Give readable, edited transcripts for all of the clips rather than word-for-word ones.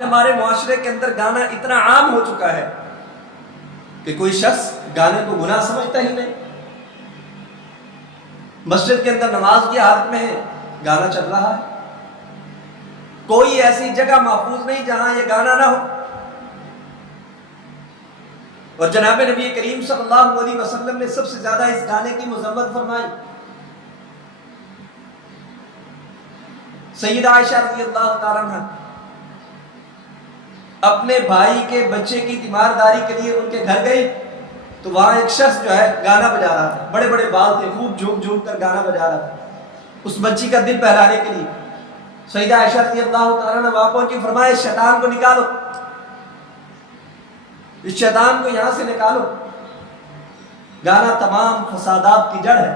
ہمارے معاشرے کے اندر گانا اتنا عام ہو چکا ہے کہ کوئی شخص گانے کو گناہ سمجھتا ہی نہیں۔ مسجد کے اندر نماز کی حالت میں ہے، گانا چل رہا ہے۔ کوئی ایسی جگہ محفوظ نہیں جہاں یہ گانا نہ ہو۔ اور جناب نبی کریم صلی اللہ علیہ وسلم نے سب سے زیادہ اس گانے کی مذمت فرمائی۔ سیدہ عائشہ رضی اللہ تعالیٰ عنہ اپنے بھائی کے بچے کی تیمارداری کے لیے ان کے گھر گئی تو وہاں ایک شخص جو ہے گانا بجا رہا تھا، بڑے بڑے بال تھے، خوب جھوم جھوم کر گانا بجا رہا تھا اس بچی کا دل بہلانے کے لیے۔ سیدہ عائشہ رضی اللہ تعالیٰ عنہ وہاں پہنچی، فرمایا اس شیطان کو نکالو، اس شیطان کو یہاں سے نکالو۔ گانا تمام فسادات کی جڑ ہے،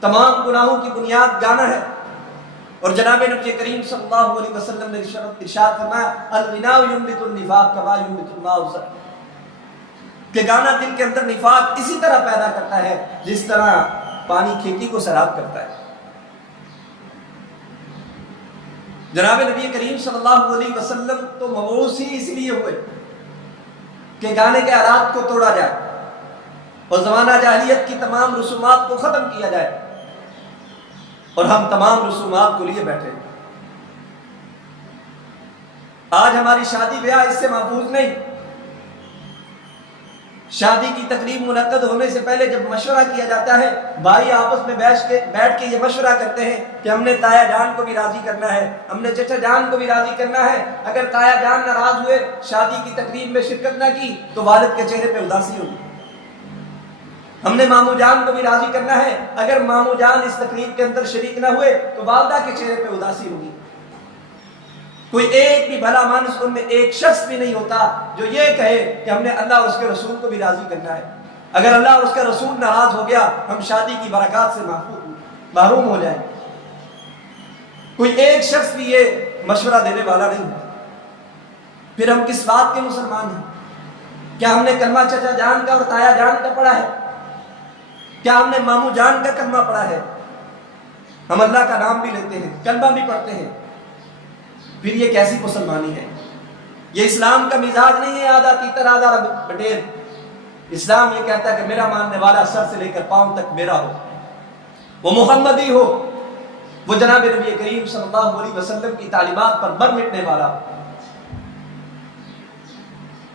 تمام گناہوں کی بنیاد گانا ہے۔ اور جناب نبی کریم صلی اللہ علیہ وسلم نے ارشاد فرمایا الغناء ينبت النفاق كما ينبت الماء الزرع، کہ گانا دل کے اندر نفاق اسی طرح پیدا کرتا ہے جس طرح پانی کھیتی کو سیراب کرتا ہے۔ جناب نبی کریم صلی اللہ علیہ وسلم تو مبعوث ہی اس لیے ہوئے کہ گانے کے آلات کو توڑا جائے اور زمانہ جاہلیت کی تمام رسومات کو ختم کیا جائے، اور ہم تمام رسومات کو لیے بیٹھے۔ آج ہماری شادی بیاہ اس سے محفوظ نہیں۔ شادی کی تقریب منعقد ہونے سے پہلے جب مشورہ کیا جاتا ہے، بھائی آپس میں بیٹھ کے یہ مشورہ کرتے ہیں کہ ہم نے تایا جان کو بھی راضی کرنا ہے، ہم نے چچا جان کو بھی راضی کرنا ہے۔ اگر تایا جان ناراض ہوئے، شادی کی تقریب میں شرکت نہ کی تو والد کے چہرے پہ اداسی ہوگی۔ ہم نے ماموں جان کو بھی راضی کرنا ہے، اگر ماموں جان اس تقریب کے اندر شریک نہ ہوئے تو والدہ کے چہرے پہ اداسی ہوگی۔ کوئی ایک بھی بھلا مانس ان میں ایک شخص بھی نہیں ہوتا جو یہ کہے کہ ہم نے اللہ اور اس کے رسول کو بھی راضی کرنا ہے۔ اگر اللہ اور اس کا رسول ناراض ہو گیا، ہم شادی کی برکات سے محروم ہو جائیں۔ کوئی ایک شخص بھی یہ مشورہ دینے والا نہیں ہوتا۔ پھر ہم کس بات کے مسلمان ہیں؟ کیا ہم نے کلمہ چچا جان کا اور تایا جان کا پڑھا ہے؟ کیا ہم نے ماموں جان کا کلمہ پڑھا ہے؟ ہم اللہ کا نام بھی لیتے ہیں، کلمہ بھی پڑھتے ہیں، پھر یہ کیسی مسلمانی ہے؟ یہ اسلام کا مزاج نہیں ہے آدھا تیتر آدھا بٹیر۔ اسلام یہ کہتا ہے کہ میرا ماننے والا سر سے لے کر پاؤں تک میرا ہو، وہ محمدی ہو، وہ جناب نبی کریم صلی اللہ علیہ وسلم کی تعلیمات پر مر مٹنے والا۔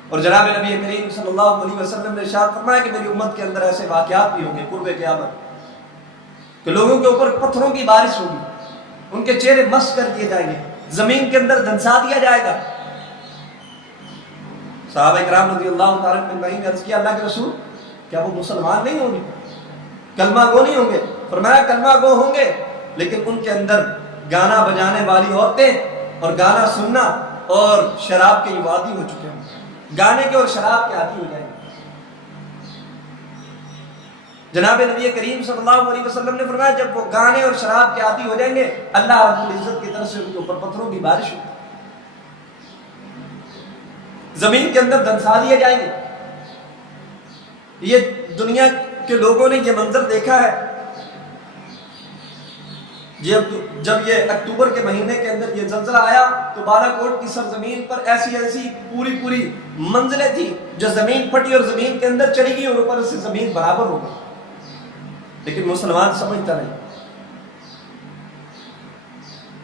اور جناب نبی کریم صلی اللہ علیہ وسلم نے ارشاد فرمایا کہ میری امت کے اندر ایسے واقعات بھی ہوں گے قرب قیامت کہ لوگوں کے اوپر پتھروں کی بارش ہوگی، ان کے چہرے مسح کر دیے جائیں گے، زمین کے اندر دھنسا دیا جائے گا۔ صحابہ کرام رضی اللہ تعالیٰ عنہ نے عرض کیا اللہ کے رسول کیا وہ مسلمان نہیں ہوں گے، کلمہ گو نہیں ہوں گے؟ فرمایا کلمہ گو ہوں گے لیکن ان کے اندر گانا بجانے والی عورتیں اور گانا سننا اور شراب کے عادی ہو چکے ہوں، گانے کے اور شراب کے عادی ہو جائیں گے۔ جناب نبی کریم صلی اللہ علیہ وسلم نے فرمایا جب وہ گانے اور شراب کے عادی ہو جائیں گے، اللہ رب العزت کی طرف سے ان کے اوپر پتھروں کی بارش ہوگی، زمین کے اندر دھنسا دیے جائیں گے۔ یہ دنیا کے لوگوں نے یہ منظر دیکھا ہے جب یہ اکتوبر کے مہینے کے اندر یہ زلزلہ آیا تو بالا کوٹ کی سرزمین پر ایسی پوری منزلیں تھی جو زمین پھٹی اور زمین کے اندر چلی گئی اور اوپر سے زمین برابر ہو گئی، لیکن مسلمان سمجھتا نہیں۔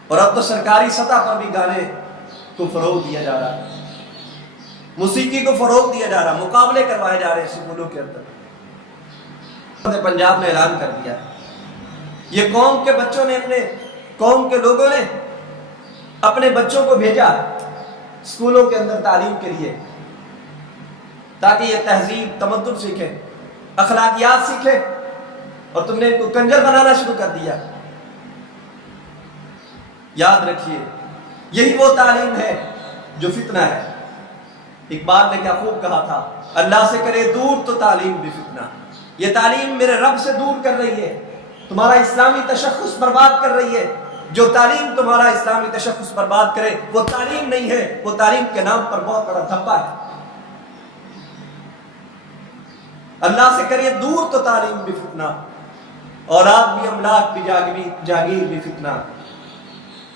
اور اب تو سرکاری سطح پر بھی گانے کو فروغ دیا جا رہا ہے، موسیقی کو فروغ دیا جا رہا ہے، مقابلے کروائے جا رہے ہیں سکولوں کے اندر۔ پنجاب نے اعلان کر دیا، یہ قوم کے بچوں نے قوم کے لوگوں نے اپنے بچوں کو بھیجا سکولوں کے اندر تعلیم کے لیے تاکہ یہ تہذیب تمدن سیکھیں، اخلاقیات سیکھیں، اور تم نے ان کو کنجر بنانا شروع کر دیا۔ یاد رکھیے یہی وہ تعلیم ہے جو فتنہ ہے۔ اقبال نے کیا خوب کہا تھا، اللہ سے کرے دور تو تعلیم بھی فتنہ۔ یہ تعلیم میرے رب سے دور کر رہی ہے، تمہارا اسلامی تشخص برباد کر رہی ہے۔ جو تعلیم تمہارا اسلامی تشخص برباد کرے وہ تعلیم نہیں ہے، وہ تعلیم کے نام پر بہت بڑا دھبا ہے۔ اللہ سے کرے دور تو تعلیم بھی فتنہ، اولاد بھی املاک بھی جاگیر بھی فتنہ۔